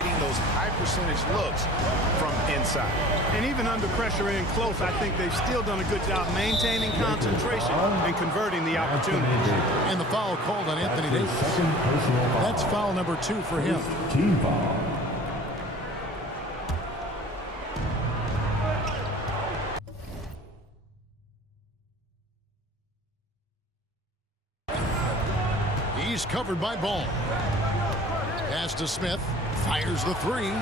Getting those high percentage looks from inside. And even under pressure in close, I think they've still done a good job maintaining concentration and converting the opportunities. And the foul called on Anthony Davis. That's foul number 2 for him. Team foul. He's covered by Ball. Pass to Smith. Fires the 3.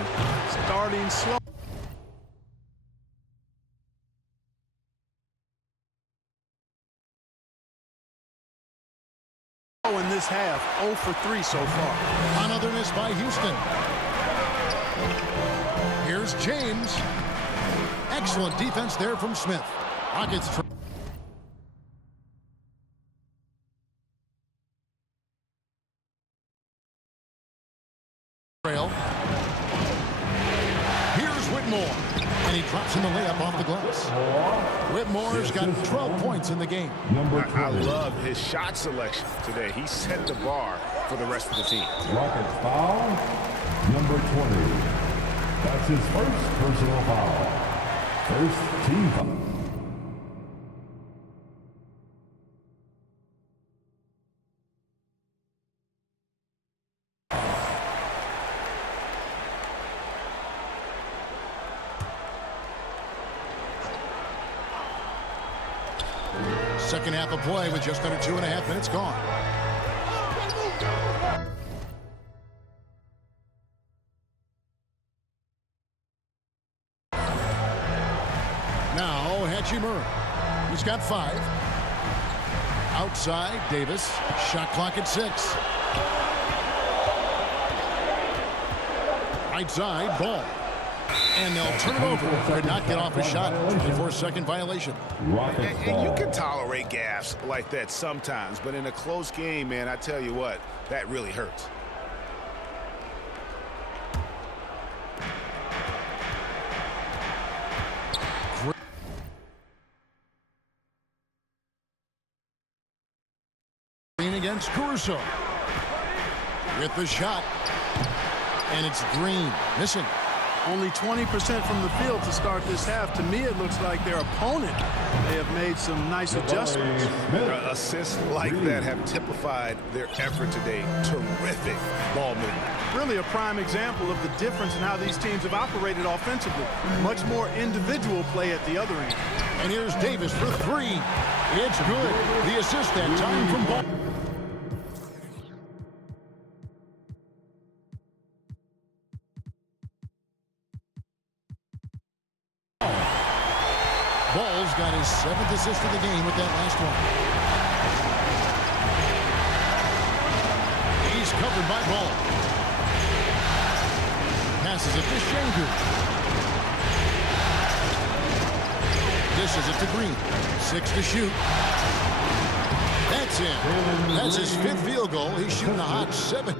Starting slow. In this half, 0 for 3 so far. Another miss by Houston. Here's James. Excellent defense there from Smith. Rockets trail. Here's Whitmore. And he drops in the layup off the glass. Whitmore's got 12 points in the game. I love his shot selection today. He set the bar for the rest of the team. Rockets foul. Number 20. That's his first personal foul. First team foul. Second half of play with just under 2.5 minutes gone. Now Hachimura. He's got 5. Outside Davis. Shot clock at 6. Right side Ball. And they'll turn it over. Could not get off a shot. 24-second violation. And you can tolerate gaffes like that sometimes, but in a close game, man, I tell you what, that really hurts. Green against Caruso. With the shot. And it's Green. Missing. Only 20% from the field to start this half. To me, it looks like their opponent may have made some nice adjustments. Assists like that have typified their effort today. Terrific ball movement. Really a prime example of the difference in how these teams have operated offensively. Much more individual play at the other end. And here's Davis for 3. It's good. The assist that time from Ball. Ball's got his 7th assist of the game with that last one. He's covered by Ball. Passes it to Şengün. Dishes it to Green. 6 to shoot. That's in. That's his 5th field goal. He's shooting a hot 7.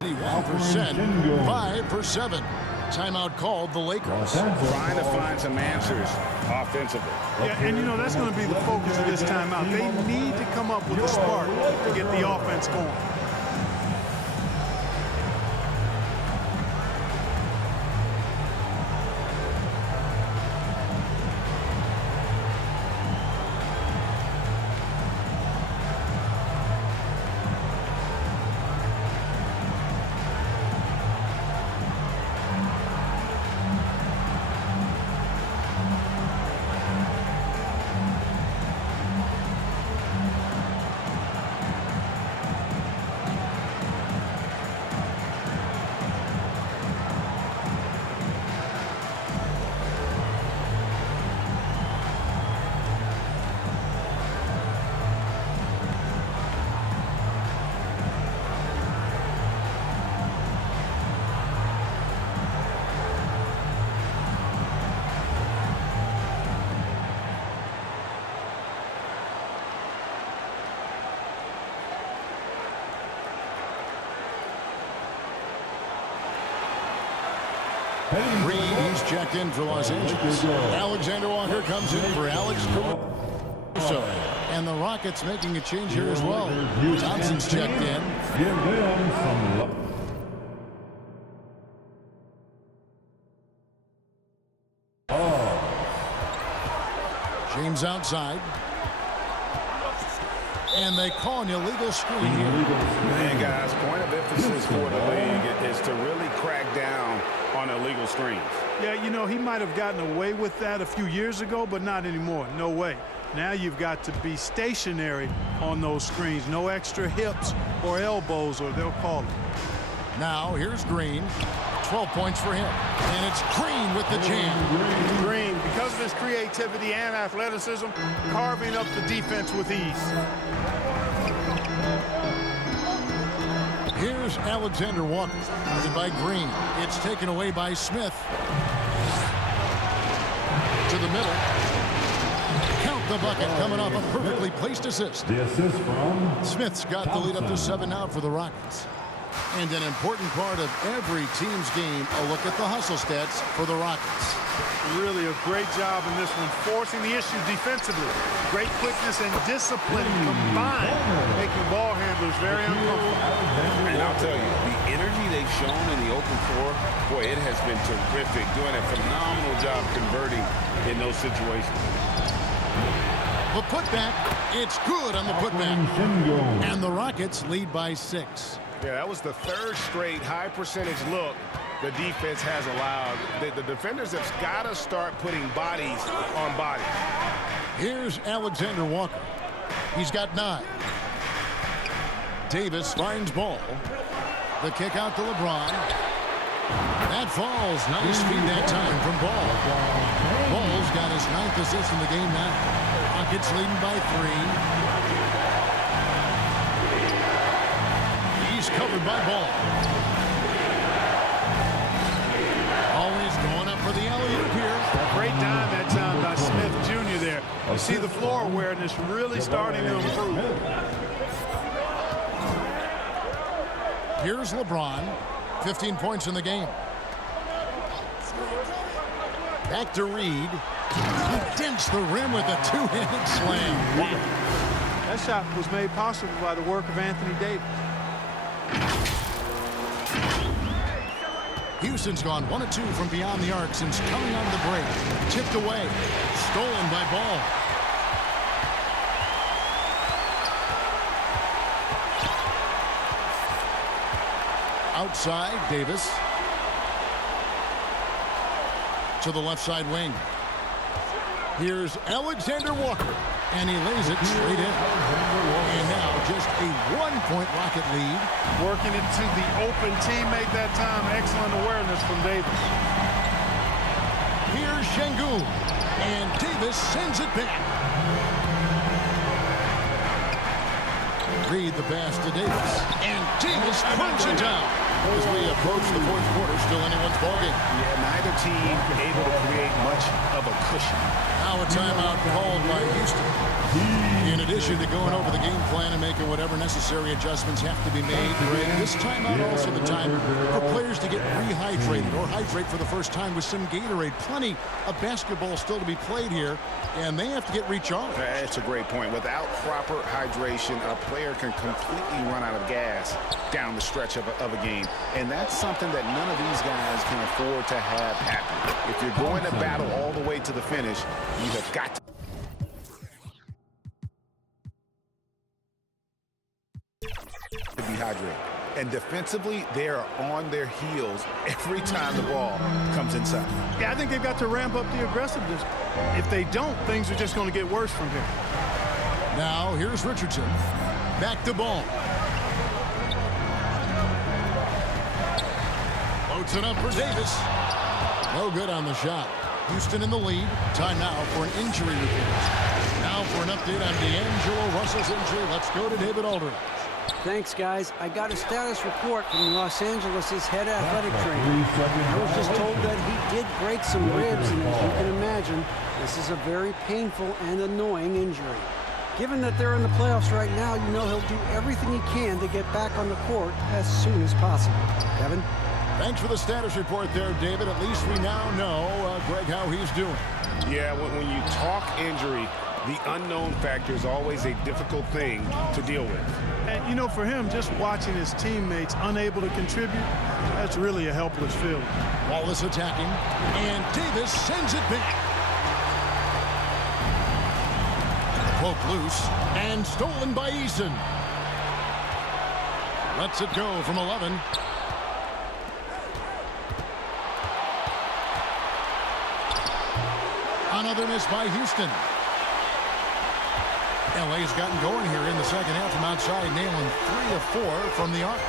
81%. 5 for 7. Timeout called the Lakers. Trying to find some answers offensively. Yeah, and you know, that's going to be the focus of this timeout. They need to come up with a spark to get the offense going. He's checked in for Los Angeles. Alexander Walker comes in for Alex Caruso. And the Rockets making a change here as well. Thompson's checked in. Give them some love. James outside. And they call an illegal screen here. Man, guys, point of emphasis for the league is to really crack down on illegal screens. Yeah, you know, he might have gotten away with that a few years ago, but not anymore. No way. Now you've got to be stationary on those screens. No extra hips or elbows, or they'll call it. Now, here's Green. 12 points for him. And it's Green with the jam. Green, because of his creativity and athleticism, carving up the defense with ease. Here's Alexander Walker. Guarded by Green. It's taken away by Smith. To the middle. Count the bucket, coming off a perfectly placed assist. The assist from Smith's got the lead up to 7 now for the Rockets. And an important part of every team's game, a look at the hustle stats for the Rockets. Really a great job in this one, forcing the issue defensively. Great quickness and discipline combined, making ball handlers very uncomfortable. And I'll tell you, the energy they've shown in the open floor, boy, it has been terrific, doing a phenomenal job converting in those situations. The putback, it's good on the putback. And the Rockets lead by 6. Yeah, that was the third straight high percentage look the defense has allowed. The defenders have got to start putting bodies on bodies. Here's Alexander Walker. He's got 9. Davis finds ball. The kick out to LeBron. That falls. Nice feed that time from Ball. Ball's got his 9th assist in the game now. Rockets leading by 3. Covered by Ball. Always going up for the alley-oop here. Great dime that time by Smith Jr. there. You see the floor awareness really starting to improve. Here's LeBron. 15 points in the game. Back to Reed. He dents the rim with a 2-handed slam. Wow. That shot was made possible by the work of Anthony Davis. Houston's gone 1 of 2 from beyond the arc since coming on the break. Tipped away. Stolen by Ball. Outside, Davis. To the left side wing. Here's Alexander Walker. And he lays it straight in. And now just a 1-point Rocket lead. Working it to the open teammate that time. Excellent awareness from Davis. Here's Şengün. And Davis sends it back. Reed the pass to Davis. And Davis punches it down. As we approach the 4th quarter, still anyone's ballgame. Yeah, neither team able to create much of a cushion. Now a timeout called by Houston. In addition to going over the game plan and making whatever necessary adjustments have to be made, Greg, this timeout also the time for players to get rehydrated or hydrate for the first time with some Gatorade. Plenty of basketball still to be played here, and they have to get recharged. That's a great point. Without proper hydration, a player can completely run out of gas down the stretch of a game. And that's something that none of these guys can afford to have happen. If you're going to battle all the way to the finish, you have got to be hydrated. And defensively, they are on their heels every time the ball comes inside. Yeah, I think they've got to ramp up the aggressiveness. If they don't, things are just going to get worse from here. Now, here's Richardson. Back to Ball. Floats it up for Davis. No good on the shot. Houston in the lead. Time now for an injury report. Now for an update on D'Angelo Russell's injury. Let's go to David Aldridge. Thanks, guys. I got a status report from Los Angeles' head athletic trainer. I was just told that he did break some ribs, and as you can imagine, this is a very painful and annoying injury. Given that they're in the playoffs right now, you know he'll do everything he can to get back on the court as soon as possible. Kevin? Thanks for the status report there, David. At least we now know, Greg, how he's doing. Yeah, when you talk injury, The unknown factor is always a difficult thing to deal with. And, you know, for him, just watching his teammates unable to contribute, that's really a helpless feeling. Wallace attacking, and Davis sends it back. Poke loose, and stolen by Eason. Lets it go from 11. Another miss by Houston. LA's gotten going here in the second half from outside, nailing 3 of 4 from the arc.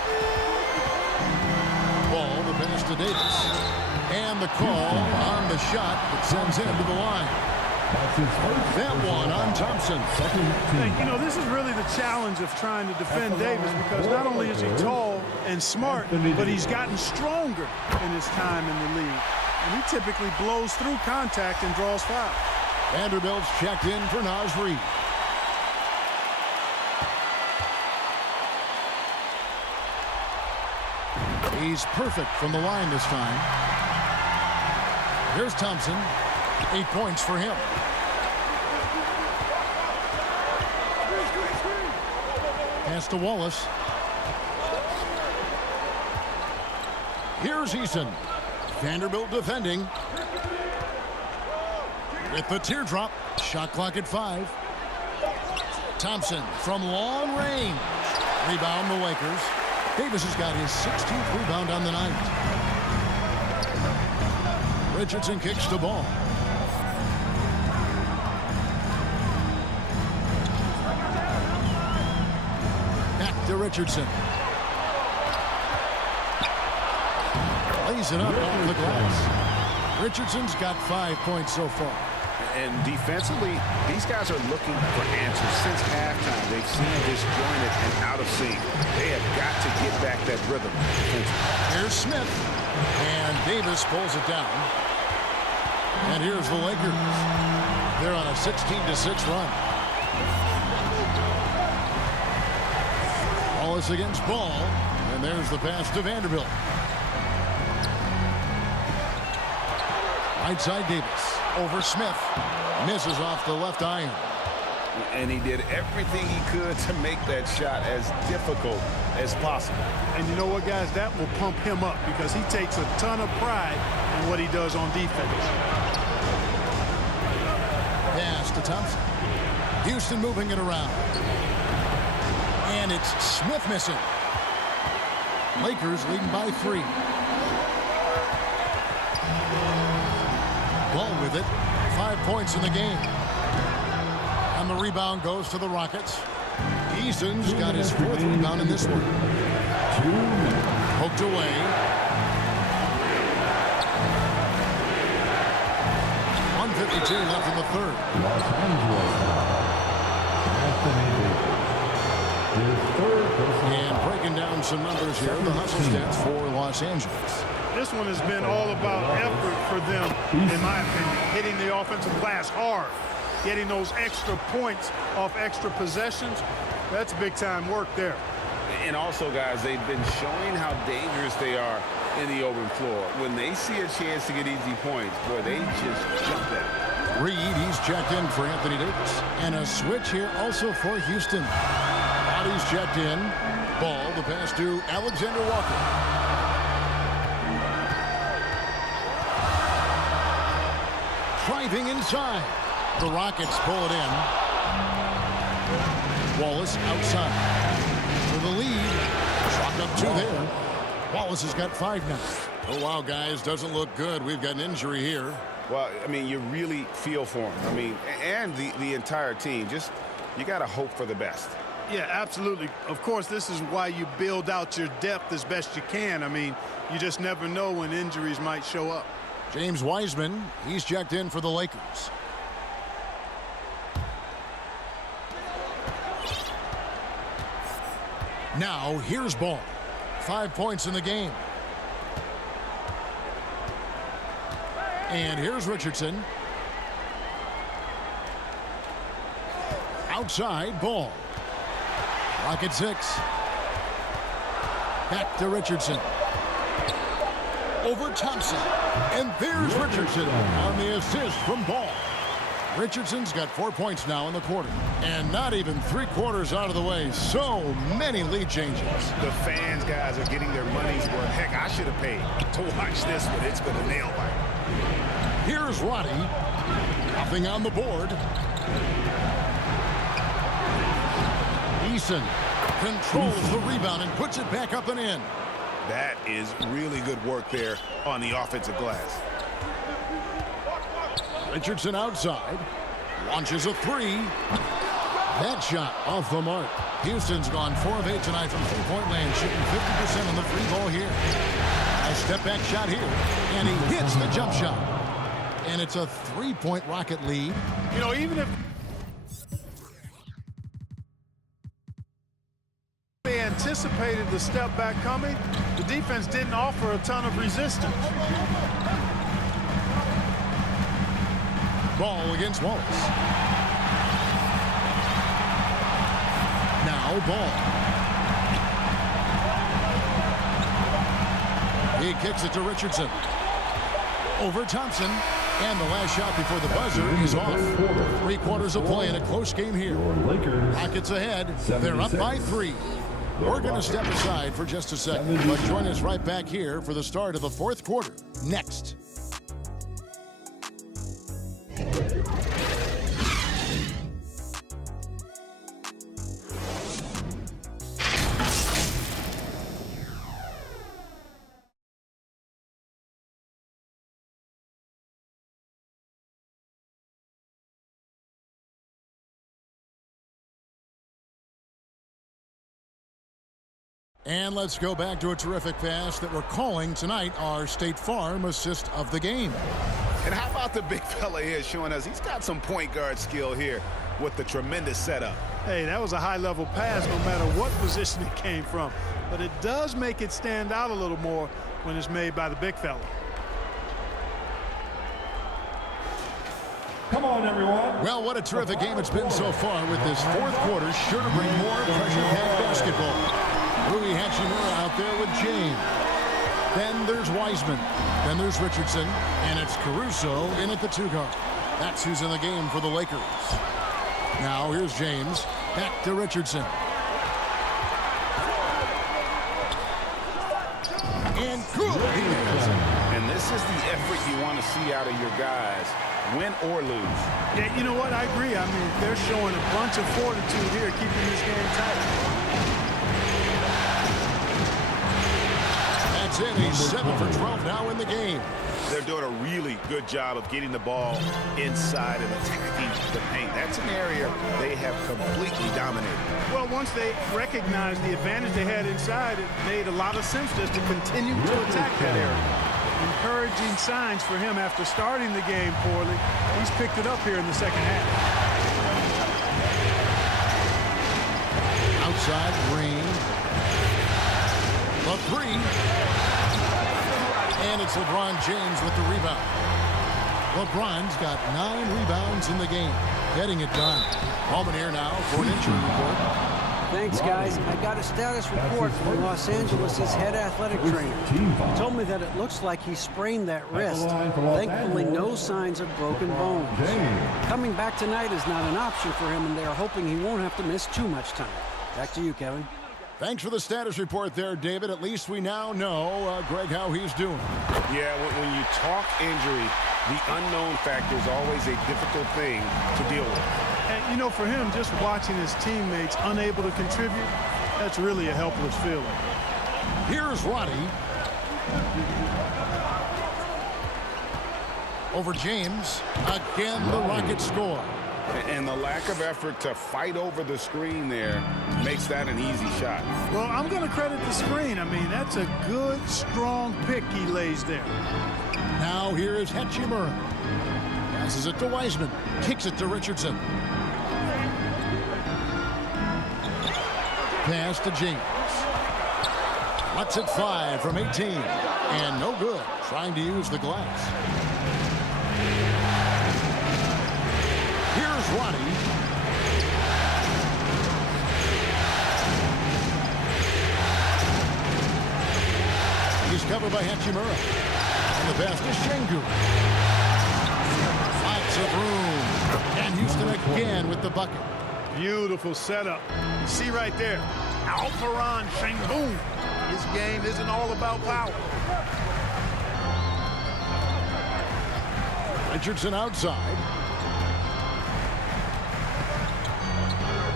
Ball, the pass to Davis. And the call on the shot that sends him to the line. That one on Thompson. Hey, you know, this is really the challenge of trying to defend Davis, because not only is he tall and smart, but he's gotten stronger in his time in the league. And he typically blows through contact and draws fouls. Vanderbilt's checked in for Naz Reid. He's perfect from the line this time. Here's Thompson. 8 points for him. Pass to Wallace. Here's Eason. Vanderbilt defending. With the teardrop. Shot clock at 5. Thompson from long range. Rebound the Lakers. Davis has got his 16th rebound on the night. Richardson kicks the ball. Back to Richardson. Lays it up off the glass. Richardson's got 5 points so far. And defensively, these guys are looking for answers since halftime. They've seen disjointed and out of sync. They have got to get back that rhythm. Here's Smith. And Davis pulls it down. And here's the Lakers. They're on a 16-6 run. Wallace against Ball. And there's the pass to Vanderbilt. Right side Davis. Over Smith. Misses off the left iron. And he did everything he could to make that shot as difficult as possible. And you know what, guys? That will pump him up, because he takes a ton of pride in what he does on defense. Pass to Thompson. Houston moving it around. And it's Smith missing. Lakers leading by 3. Ball with it. 5 points in the game. And the rebound goes to the Rockets. Eason's got his 4th rebound in this one. Poked away. .152 left in the third. Los Angeles And breaking down some numbers here, the hustle stats for Los Angeles. This one has been all about effort for them, in my opinion. Hitting the offensive glass hard. Getting those extra points off extra possessions. That's big-time work there. And also, guys, they've been showing how dangerous they are in the open floor. When they see a chance to get easy points, boy, they just jump at it. Reed, he's checked in for Anthony Davis. And a switch here also for Houston. Bodies checked in. Ball, the pass to Alexander Walker. Driving inside. The Rockets pull it in. Wallace outside. For the lead. Chalk up 2 there. Wallace has got 5 now. Oh, wow, guys. Doesn't look good. We've got an injury here. Well, I mean, you really feel for him. I mean, and the entire team. Just, you got to hope for the best. Yeah, absolutely. Of course, this is why you build out your depth as best you can. I mean, you just never know when injuries might show up. James Wiseman, he's checked in for the Lakers. Now, here's Ball. 5 points in the game. And here's Richardson. Outside, Ball. Rocket 6. Back to Richardson. Over Thompson. And there's Richardson on the assist from Ball. Richardson's got 4 points now in the quarter. And not even 3/4 out of the way. So many lead changes. The fans, guys, are getting their money's worth. Heck, I should have paid to watch this one. It's been a nail biter. Here's Roddy. Nothing on the board. Eason controls the rebound and puts it back up and in. That is really good work there on the offensive glass. Richardson outside. Launches a three. That shot off the mark. Houston's gone 4 of 8 tonight from three-point land, shooting 50% on the free ball here. A step-back shot here, and he hits the jump shot. And it's a 3-point Rocket lead. You know, even if they anticipated the step back coming, the defense didn't offer a ton of resistance. Ball against Wallace. Now Ball. He kicks it to Richardson. Over Thompson. And the last shot before the buzzer is off. 3/4 of play in a close game here. Rockets ahead. They're up by 3. We're going to step aside for just a second, but join us right back here for the start of the 4th quarter. Next. And let's go back to a terrific pass that we're calling tonight our State Farm assist of the game. And how about the big fella here showing us he's got some point guard skill here with the tremendous setup. Hey, that was a high-level pass no matter what position it came from. But it does make it stand out a little more when it's made by the big fella. Come on, everyone. Well, what a terrific game it's been so far with this 4th quarter. Sure to bring more pressure-packed basketball. Rui Hachimura out there with James. Then there's Wiseman. Then there's Richardson. And it's Caruso in at the 2 guard. That's who's in the game for the Lakers. Now here's James. Back to Richardson. And good. And this is the effort you want to see out of your guys, win or lose. Yeah, you know what? I agree. I mean, they're showing a bunch of fortitude here, keeping this game tight. That's it. He's 7 for 12 now in the game. They're doing a really good job of getting the ball inside and attacking the paint. That's an area they have completely dominated. Well, once they recognized the advantage they had inside, it made a lot of sense just to continue to attack that area. Encouraging signs for him after starting the game poorly. He's picked it up here in the second half. Outside, Green. The 3. And it's LeBron James with the rebound. LeBron's got 9 rebounds in the game. Getting it done. Ballman here now for an injury report. Thanks, guys. I got a status report from Los Angeles' head athletic trainer. He told me that it looks like he sprained that wrist. Thankfully, no signs of broken bones. Coming back tonight is not an option for him, and they are hoping he won't have to miss too much time. Back to you, Kevin. Thanks for the status report there, David. At least we now know, Greg, how he's doing. Yeah, when you talk injury, the unknown factor is always a difficult thing to deal with. And, you know, for him, just watching his teammates unable to contribute, that's really a helpless feeling. Here's Roddy. Over James. Again, the Rockets score. And the lack of effort to fight over the screen there makes that an easy shot. Well, I'm going to credit the screen. I mean, that's a good, strong pick he lays there. Now here is Hachimura. Passes it to Wiseman. Kicks it to Richardson. Pass to James. Lets it fly from 18. And no good. Trying to use the glass. Here's Roddy. He's covered by Hachimura. And the pass to Şengün. Lots of room. And Houston again with the bucket. Beautiful setup. You see right there, Alperen Sengun. His game isn't all about power. Richardson outside.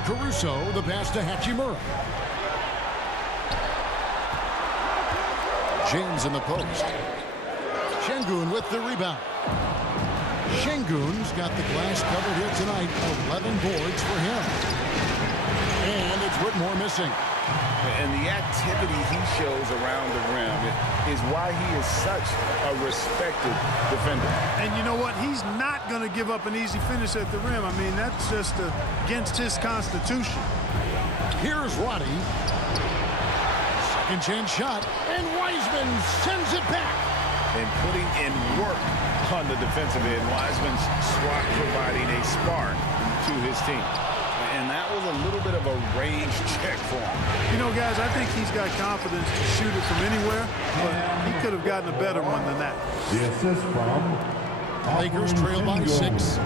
Caruso, the pass to Hachimura. James in the post. Sengun with the rebound. Sengun's got the glass covered here tonight. 11 boards for him. And it's Whitmore missing. And the activity he shows around the rim is why he is such a respected defender. And you know what? He's not going to give up an easy finish at the rim. I mean, that's just against his constitution. Here's Roddy. Second chance shot. And Wiseman sends it back. And putting in work on the defensive end. Wiseman's swat providing a spark to his team. And that was a little bit of a range check for him. You know, guys, I think he's got confidence to shoot it from anywhere, but he could have gotten a better one than that. The assist from Lakers trail by 6.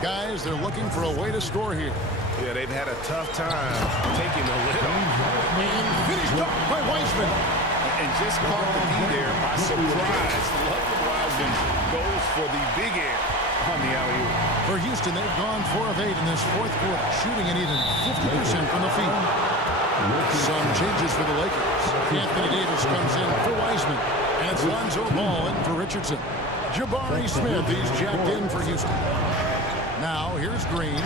Guys, they're looking for a way to score here. Yeah, they've had a tough time taking the lid off. And finished up by Wiseman. And just caught the D there by surprise. Ludwig Wiseman goes for the big air on the alley-oop. For Houston, they've gone 4 of 8 in this fourth quarter, shooting an even 50% from the field. Some changes for the Lakers. Anthony Davis comes in for Wiseman. And it's Lonzo Ball in for Richardson. Jabari Smith, he's jacked in for Houston. Now, here's Green.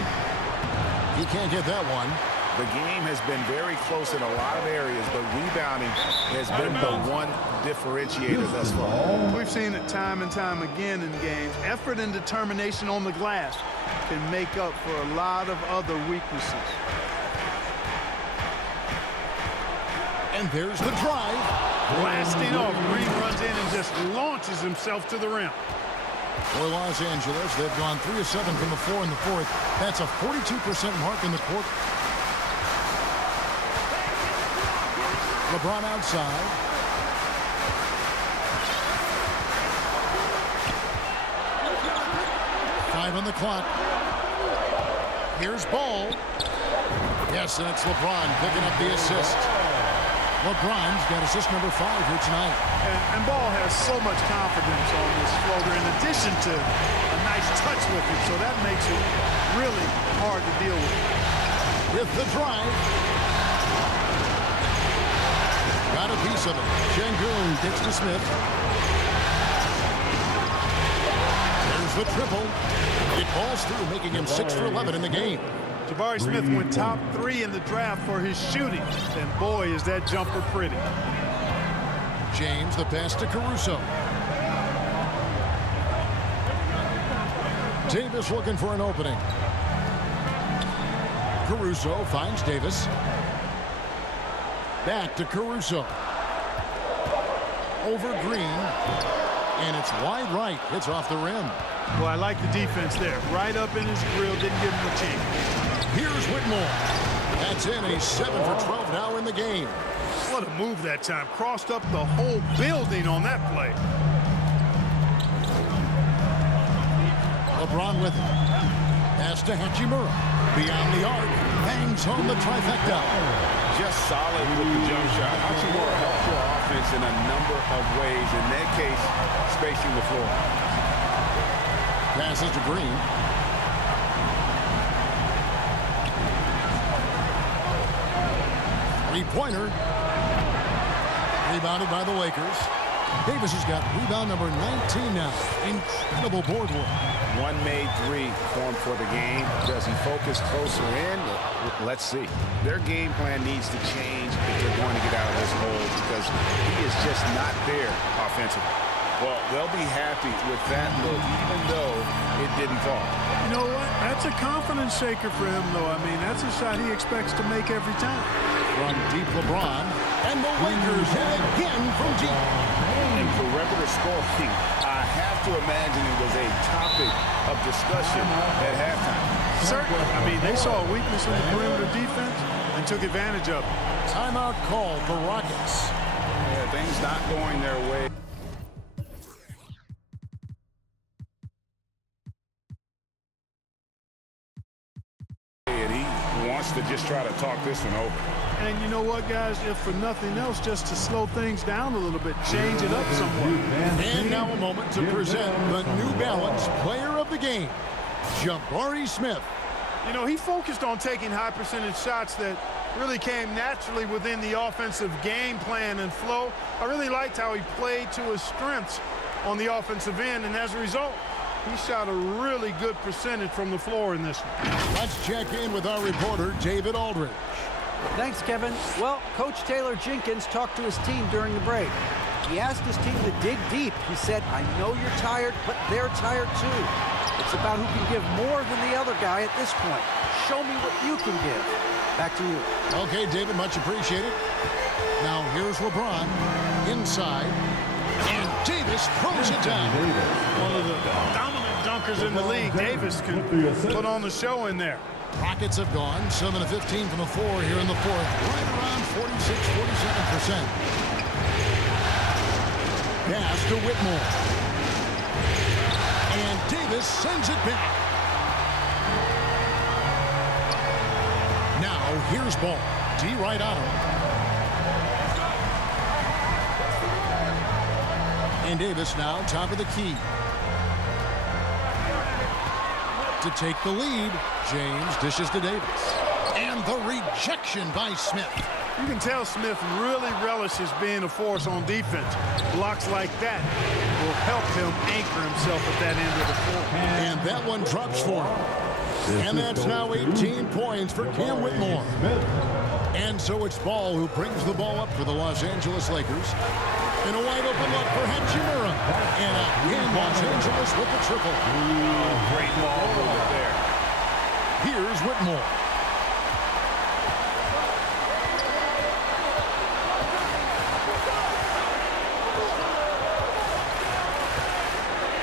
He can't get that one. The game has been very close in a lot of areas, but rebounding has been the one differentiator thus far. We've seen it time and time again in games. Effort and determination on the glass can make up for a lot of other weaknesses. And there's the drive. Blasting off, Green runs in and just launches himself to the rim. For Los Angeles, they've gone 3 of 7 from the floor in the fourth. That's a 42% mark in the quarter. LeBron outside. Five on the clock. Here's Ball. Yes, and it's LeBron picking up the assist. LeBron's got assist number 5 here tonight. And Ball has so much confidence on this floater in addition to a nice touch with it, so that makes it really hard to deal with. With the drive. Got a piece of it. Sengun gets to Smith. There's the triple. It falls through, making him 6 for 11 in the game. Jabari Smith went top 3 in the draft for his shooting. And boy, is that jumper pretty. James, the pass to Caruso. Davis looking for an opening. Caruso finds Davis. Back to Caruso. Over Green. And it's wide right. It's off the rim. Well, I like the defense there. Right up in his grill. Didn't give him a chance. Here's Whitmore. That's in. A 7 for 12 now in the game. What a move that time. Crossed up the whole building on that play. LeBron with it. Pass to Hachimura. Beyond the arc. Bangs home the trifecta. Just solid with the jump shot. Hachimura helps your offense in a number of ways. In that case, spacing the floor. Passes to Green. Three-pointer. Rebounded by the Lakers. Davis has got rebound number 19 now. Incredible board work. One made 3 formed for the game. Does he focus closer in? Let's see. Their game plan needs to change if they're going to get out of this hole because he is just not there offensively. Well, they'll be happy with that look, even though it didn't fall. You know what? That's a confidence shaker for him, though. I mean, that's a shot he expects to make every time. From deep LeBron. And the Lakers hit again from deep. And perimeter scoring, I have to imagine it was a topic of discussion at halftime. Certainly. I mean, they saw a weakness in the perimeter defense and took advantage of it. Timeout call for Rockets. Yeah, things not going their way. just try to talk this one over. And you know what, guys? If for nothing else, just to slow things down a little bit, change it up somewhat. And now a moment to present the New Balance Player of the Game, Jabari Smith. You know, he focused on taking high percentage shots that really came naturally within the offensive game plan and flow. I really liked how he played to his strengths on the offensive end, and as a result, he shot a really good percentage from the floor in this one. Let's check in with our reporter, David Aldridge. Thanks, Kevin. Well, Coach Taylor Jenkins talked to his team during the break. He asked his team to dig deep. He said, I know you're tired, but they're tired too. It's about who can give more than the other guy at this point. Show me what you can give. Back to you. Okay, David, much appreciated. Now here's LeBron inside, and Davis throws it down. One of the dominant dunkers in the league. Davis can put on the show in there. Rockets have gone 7 of 15 from the floor here in the fourth, right around 46-47%. Pass to Whitmore. And Davis sends it back. Now here's Ball. D right on him. And Davis now top of the key. To take the lead, James dishes to Davis. And the rejection by Smith. You can tell Smith really relishes being a force on defense. Blocks like that will help him anchor himself at that end of the floor. And that one drops for him. And that's now 18 points for Cam Whitmore. And so it's Ball who brings the ball up for the Los Angeles Lakers. And a wide open look for Hachimura. And again, Los Angeles with the triple. Great ball movement there. Here's Whitmore.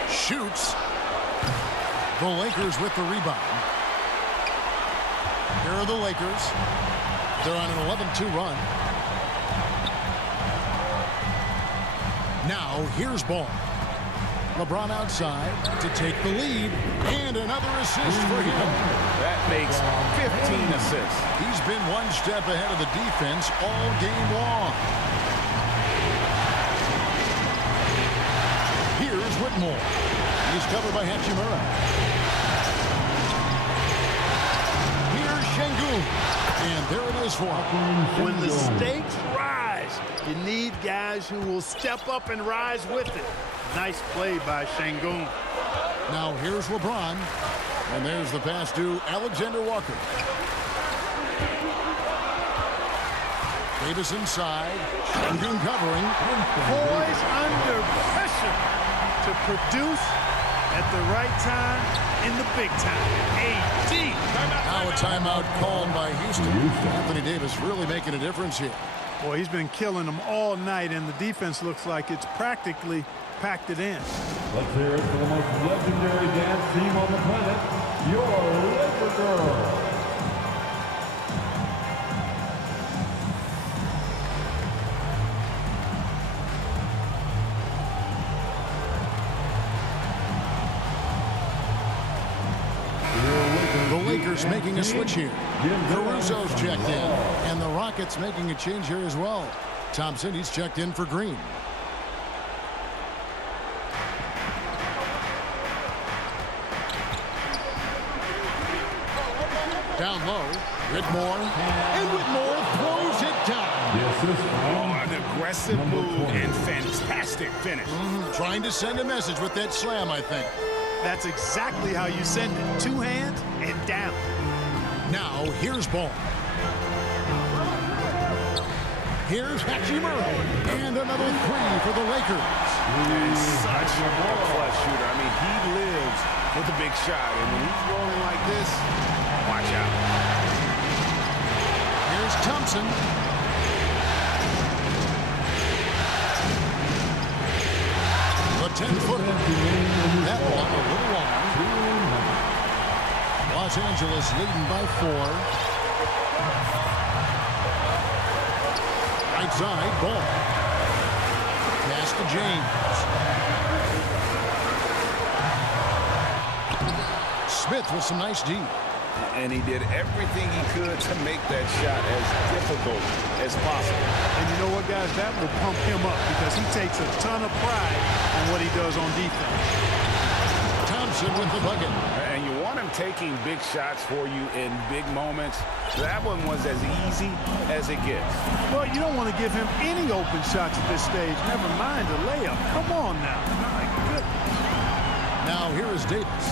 Shoots. The Lakers with the rebound. Here are the Lakers. They're on an 11-2 run. Now, here's Ball. LeBron outside to take the lead. And another assist for him. That makes 15 assists. He's been one step ahead of the defense all game long. Here's Whitmore. He's covered by Hachimura. Here's Şengün. And there it is for him. When the stakes rise, you need guys who will step up and rise with it. Nice play by Şengün. Now here's LeBron. And there's the pass to Alexander Walker. Davis inside. Şengün covering. Poised under pressure to produce at the right time in the big time. AD. Now a timeout called by Houston. Anthony Davis really making a difference here. Boy, he's been killing them all night, and the defense looks like it's practically packed it in. Let's hear it for the most legendary dance team on the planet, your Laker Girls. The Lakers making a switch here. Caruso's checked in. And the Rockets making a change here as well. Thompson, he's checked in for Green. Down low. Whitmore. And Whitmore throws it down. Oh, an aggressive move and fantastic finish. Trying to send a message with that slam, I think. That's exactly how you send it. Two hands and down. Now, here's Ball. Here's Hachimura. And another three for the Lakers. And such a clutch shooter. I mean, he lives with a big shot. And when he's rolling like this, watch out. Here's Thompson. The 10-footer. That one a little long. Los Angeles leading by 4. Right side, Ball. Pass to James. Smith with some nice D. And he did everything he could to make that shot as difficult as possible. And you know what, guys? That will pump him up because he takes a ton of pride in what he does on defense. Thompson with the bucket. And you want him taking big shots for you in big moments. That one was as easy as it gets. Well, you don't want to give him any open shots at this stage. Never mind a layup. Come on now. My goodness. Now here is Davis.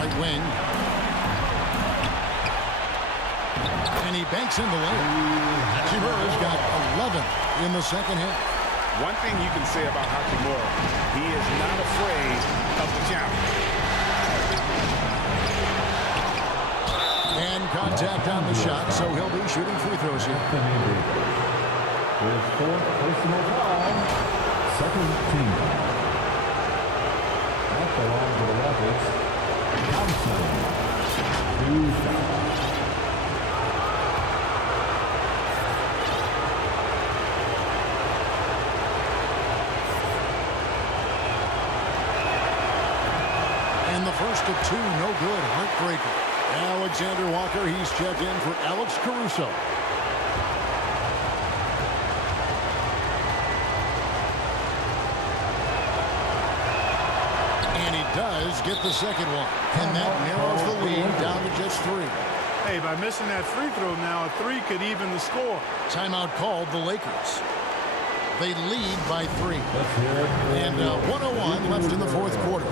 Right wing. And he banks in the layup. Hachimura's got 11 in the second half. One thing you can say about Hachimura, he is not afraid of the challenge. And contact on the shot, so he'll be shooting free throws here. His fourth personal foul, second team foul. That belongs to the Rockets. Thompson, 2 fouls. And the first of 2, no good. Heartbreaker. Alexander Walker, he's checked in for Alex Caruso. And he does get the second one. And that narrows the lead down to just 3. Hey, by missing that free throw now, a 3 could even the score. Timeout called the Lakers. They lead by 3. And 1:01 left in the fourth quarter.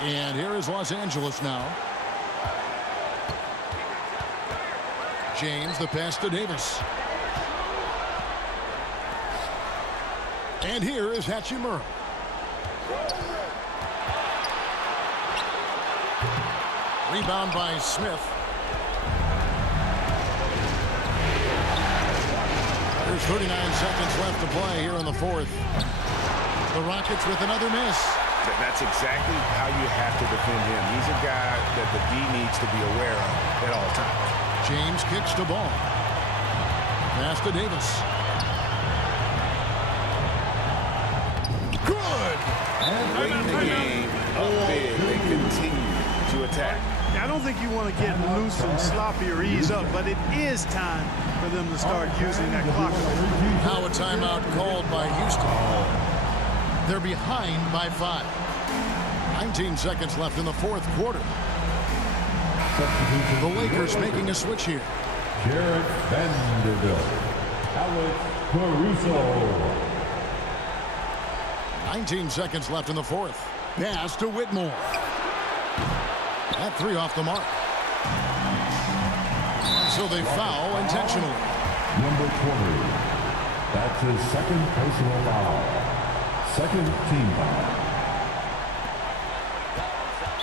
And here is Los Angeles now. James, the pass to Davis. And here is Hachimura. Rebound by Smith. There's 39 seconds left to play here in the fourth. The Rockets with another miss. That's exactly how you have to defend him. He's a guy that the D needs to be aware of at all times. James kicks the ball. Pass to Davis. Good! Late in the game, up big, they continue to attack. I don't think you want to get loose and sloppy or ease up, but it is time for them to start using that clock. Now a timeout called by Houston. They're behind by 5. 19 seconds left in the fourth quarter. The Lakers making a switch here. Jarrett Vanderbilt. Alex Caruso. 19 seconds left in the fourth. Pass to Whitmore. That 3 off the mark. And so they foul intentionally. Number 20. That's his second personal foul. Second team foul.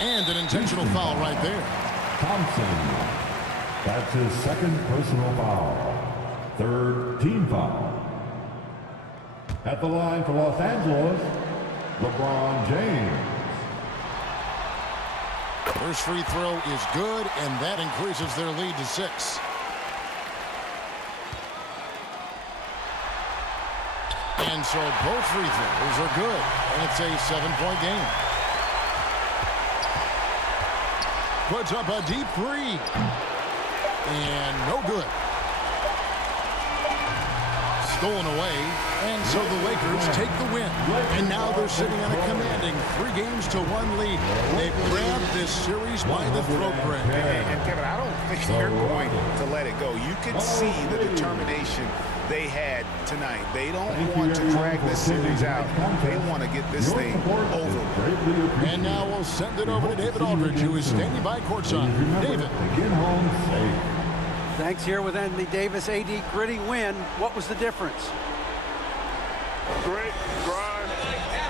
And an intentional foul right there. Thompson. That's his second personal foul. Third team foul. At the line for Los Angeles, LeBron James. First free throw is good, and that increases their lead to 6. And so both free throws are good, and it's a 7-point game. Puts up a deep 3. And no good. Stolen away, and so the Lakers take the win. And now they're sitting on a commanding 3-1 lead. They've grabbed this series by the throat, Greg. And Kevin, I don't think they're going to let it go. You can see the determination they had tonight. They don't want to drag this series out. They want to get this thing over. And now we'll send it over to David Aldridge, who is standing by courtside. David. Get home safe. Thanks here with Anthony Davis. AD, gritty win. What was the difference? Grit, grind.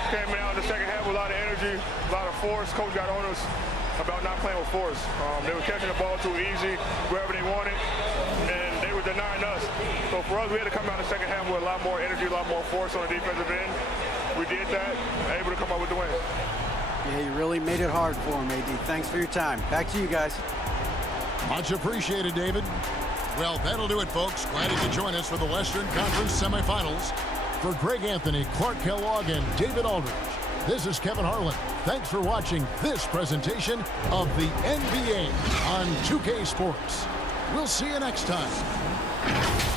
Came out in the second half with a lot of energy, a lot of force. Coach got on us about not playing with force. They were catching the ball too easy, wherever they wanted, and they were denying us. So for us, we had to come out in the second half with a lot more energy, a lot more force on the defensive end. We did that, able to come up with the win. Yeah, you really made it hard for him, AD. Thanks for your time. Back to you guys. Much appreciated, David. Well, that'll do it, folks. Glad you could join us for the Western Conference semifinals. For Greg Anthony, Clark Kellogg, and David Aldridge, this is Kevin Harlan. Thanks for watching this presentation of the NBA on 2K Sports. We'll see you next time.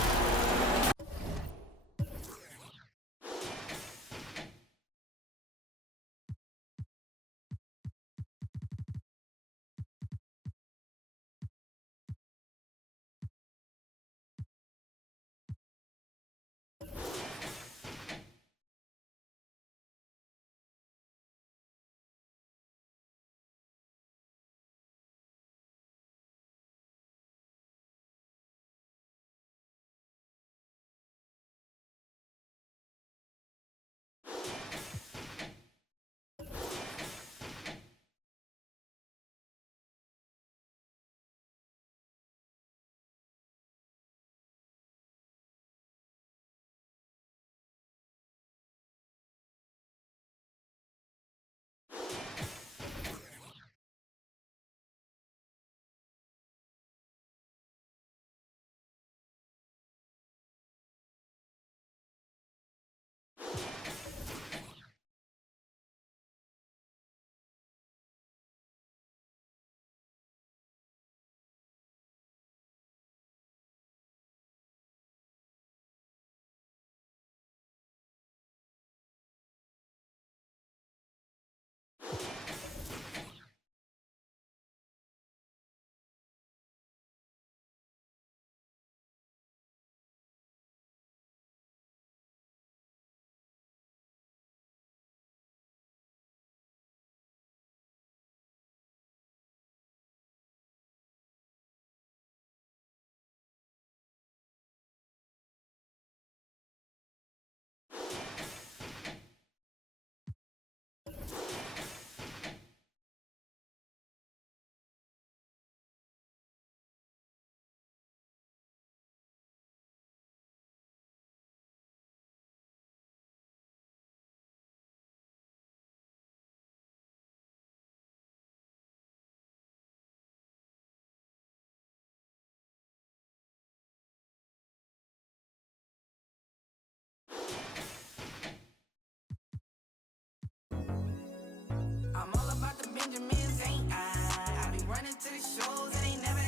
I'm all about the Benjamins, ain't I? I be running to the shows, it ain't never